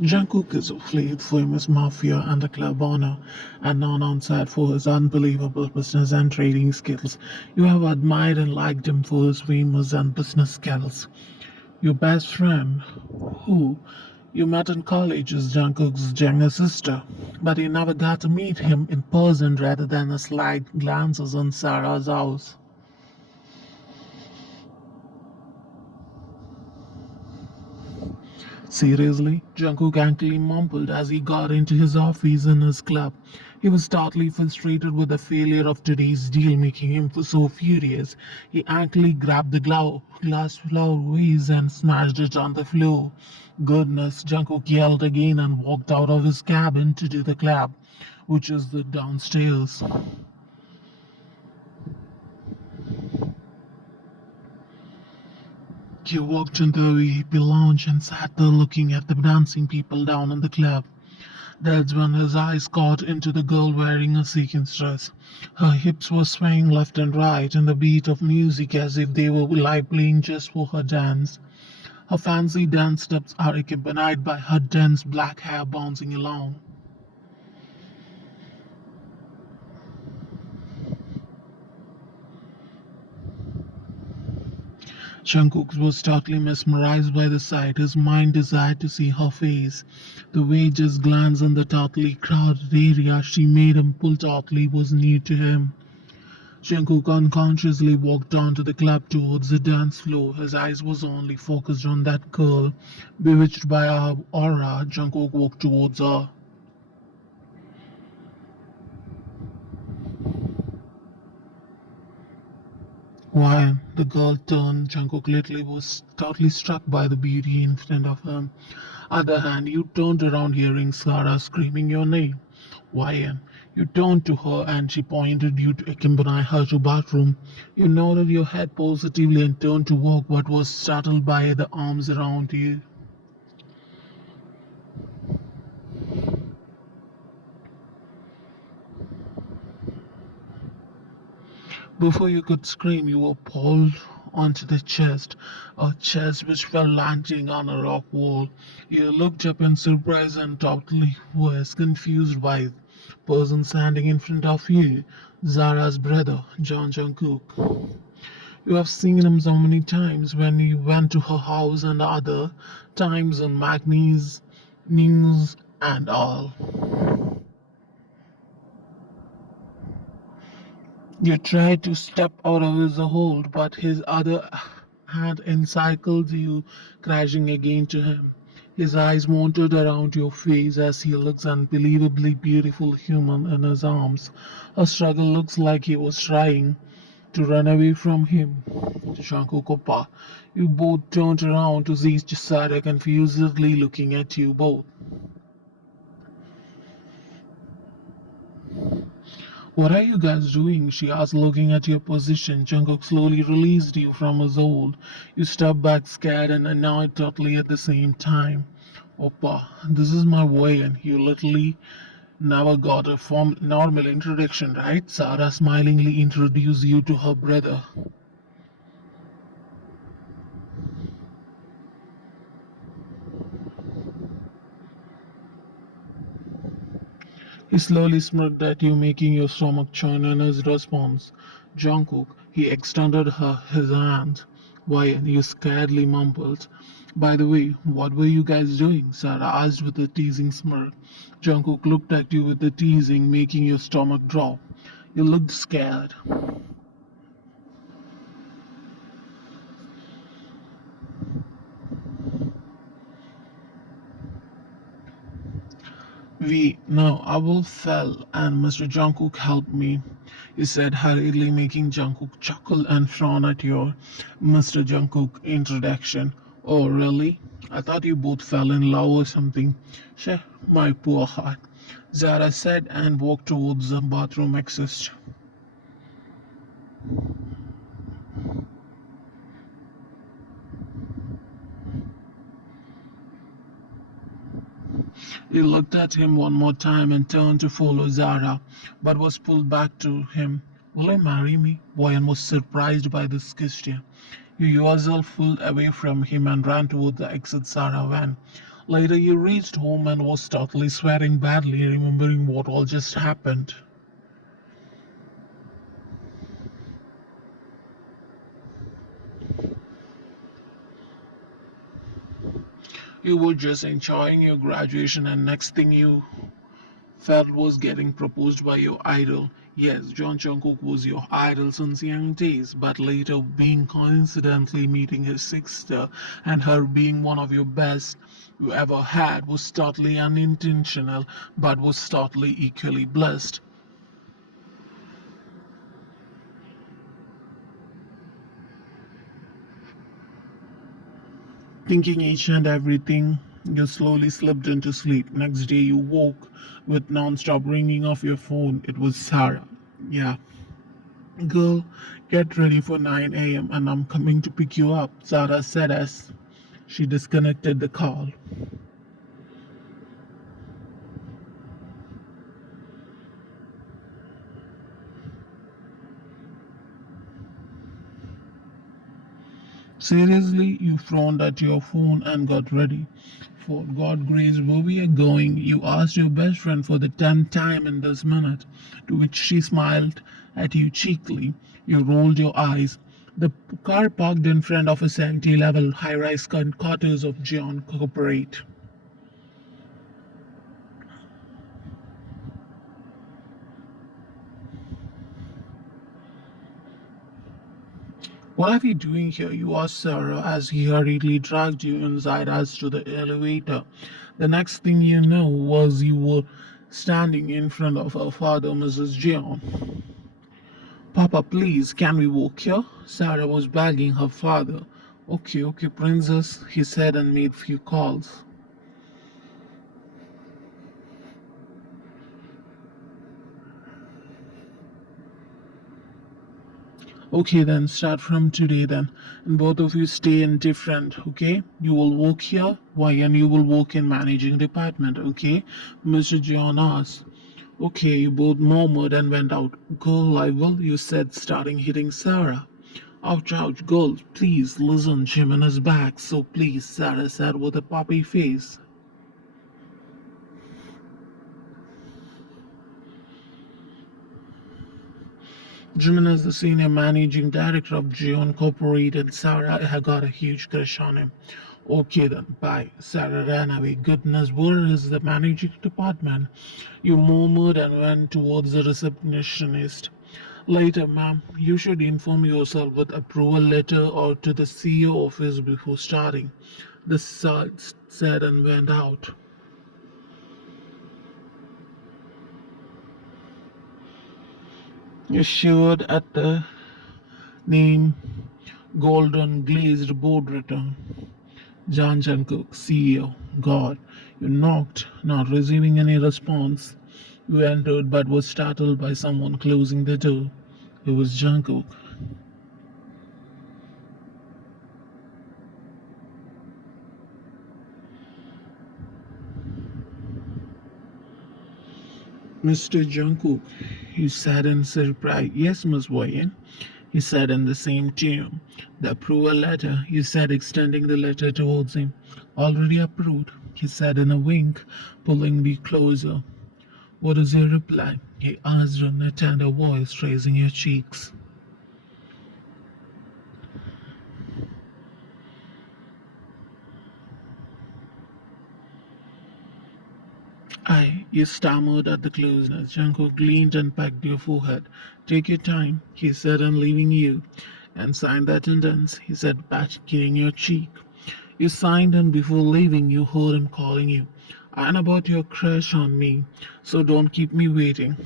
Jungkook is a fleet famous mafia and a club owner, and known on set for his unbelievable business and trading skills. You have admired and liked him for his famous and business skills. Your best friend, who you met in college, is Jungkook's younger sister, but you never got to meet him in person rather than a slight glances on Sarah's house. Seriously? Jungkook angrily mumbled as he got into his office in his club. He was totally frustrated with the failure of today's deal, making him so furious. He angrily grabbed the glass flower vase and smashed it on the floor. Goodness, Jungkook yelled again and walked out of his cabin to do the club, which is the downstairs. He walked into the VIP lounge and sat there looking at the dancing people down in the club. That's when his eyes caught into the girl wearing a sequins dress. Her hips were swaying left and right in the beat of music as if they were live playing just for her dance. Her fancy dance steps are accompanied by her dense black hair bouncing along. Jungkook was totally mesmerized by the sight. His mind desired to see her face. The way just glance in the totally crowded area she made him pull totally was new to him. Jungkook unconsciously walked onto the club towards the dance floor. His eyes was only focused on that girl. Bewitched by her aura, Jungkook walked towards her. When the girl turned, Jungkook literally was totally struck by the beauty in front of him. Other hand, you turned around hearing Sarah screaming your name. Wyan, you turned to her and she pointed you to accompany her to bathroom. You nodded your head positively and turned to walk but was startled by the arms around you. Before you could scream, you were pulled onto the chest, a chest which fell landing on a rock wall. You looked up in surprise and totally was confused by the person standing in front of you, Zara's brother, John Jungkook. You have seen him so many times when you went to her house and other times on Magni's news and all. You tried to step out of his hold, but his other hand encircled you, crashing again to him. His eyes wandered around your face as he looks unbelievably beautiful human in his arms. A struggle looks like he was trying to run away from him. Shankukopa, you both turned around to see Chisara confusedly looking at you both. What are you guys doing? She asked, looking at your position. Jungkook slowly released you from his hold. You stepped back, scared and annoyed totally at the same time. Oppa, this is my way, and you literally never got a normal introduction, right? Sarah smilingly introduced you to her brother. He slowly smirked at you, making your stomach churn in his response. Jungkook, he extended her his hand. Why, you scaredly mumbled. By the way, what were you guys doing? Sarah asked with a teasing smirk. Jungkook looked at you with the teasing, making your stomach drop. You looked scared. No, I will fell and Mr. Jungkook helped me, he said hurriedly, making Jungkook chuckle and frown at your Mr. Jungkook introduction. Oh, really? I thought you both fell in love or something. Sheh, my poor heart, Zara said and walked towards the bathroom exit. He looked at him one more time and turned to follow Zara, but was pulled back to him. Will you marry me? Boyan was surprised by this question. You yourself pulled away from him and ran toward the exit Zara went, Later, you reached home and was totally sweating badly, remembering what all just happened. You were just enjoying your graduation, and next thing you felt was getting proposed by your idol. Yes, John Jungkook was your idol since young days, but later being coincidentally meeting his sister and her being one of your best you ever had was totally unintentional, but was totally equally blessed. Thinking each and everything, you slowly slipped into sleep. Next day, you woke with non-stop ringing of your phone. It was Sarah. Yeah. Girl, get ready for 9 a.m. and I'm coming to pick you up, Sarah said as she disconnected the call. Seriously, you frowned at your phone and got ready. For God grace, where we are going, you asked your best friend for the 10th time in this minute, to which she smiled at you cheekily. You rolled your eyes. The car parked in front of a 70-level high-rise quarters of John Corporate. What are we doing here? You asked Sarah as he hurriedly dragged you inside us to the elevator. The next thing you know was you were standing in front of her father, Mrs. John. Papa, please, can we walk here? Sarah was begging her father. Okay, okay, princess, he said and made few calls. Okay, then start from today then. And both of you stay in different, okay? You will work here, why, and you will work in managing department, okay? Mr. John asked. Okay, you both murmured and went out. Girl, I will, you said, starting hitting Sarah. Ouch, ouch, girl, please listen, Jimin is back, so please, Sarah said with a puppy face. Jimin is the senior managing director of Jion Corporate and Sarah had got a huge crush on him. Okay then, bye. Sarah ran away. Goodness, where is the managing department? You murmured and went towards the receptionist. Later, ma'am, you should inform yourself with approval letter or to the CEO office before starting. The said and went out. You shivered at the name golden glazed board written. John Jungkook, CEO. God. You knocked, not receiving any response. You entered but was startled by someone closing the door. It was Jungkook. Mr. Jungkook, he said in surprise. Yes, Miss Boyan, he said in the same tone. The approval letter, he said, extending the letter towards him. Already approved, he said in a wink, pulling me closer. What is your reply? He asked in a tender voice, raising her cheeks. You stammered at the closeness. Jungkook leaned and pecked your forehead. Take your time, he said, and leaving you. And sign the attendance, he said, patting your cheek. You signed, and before leaving, you heard him calling you. And about your crush on me, so don't keep me waiting.